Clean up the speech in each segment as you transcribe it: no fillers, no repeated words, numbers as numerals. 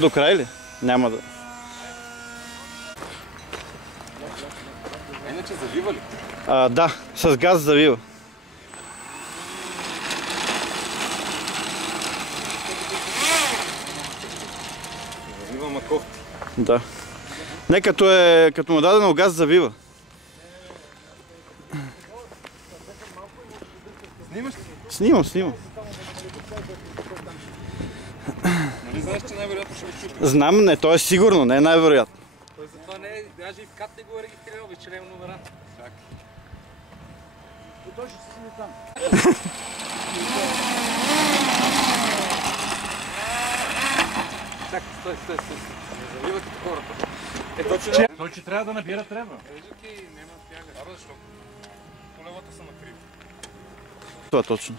Това до край ли? Няма да. Иначе завива ли? Да, с газ завива. Завива маковки. Да. Не като му дадено газ завива. Снимаш ли? Снимам. Нали знаеш, че най-вероятно ще го чупи? Знам, не, то е сигурно, не е най-вероятно. Той затова не е, даже и в КАТ не го е регистрирал, виж, че няма номера. Чак. Той ще си сни там. Чакай, стой. Не завива като хората. Точно. Той, че трябва да набира, трябва. Виждате, няма тяга. Ара, защо? Колелата са накриви. Това точно.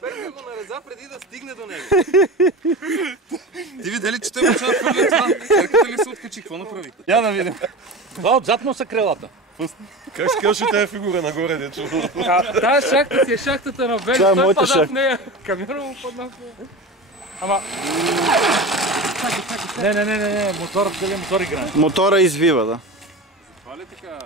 Перка го нареза преди да стигне до него. Ти видя ли, че той почва да хвърля това? Перката ли се откачи? Какво направи? Я да видим. Това отзад му са крилата. Как ще кажеш тази фигура нагоре, дечо? Тази шахта си е шахтата на Вели, Това е той моята падна в шахта. нея. Камиона му падна в нея. Ама... Не, моторът, дали мотор играе. Мотора извива, да. Това ли така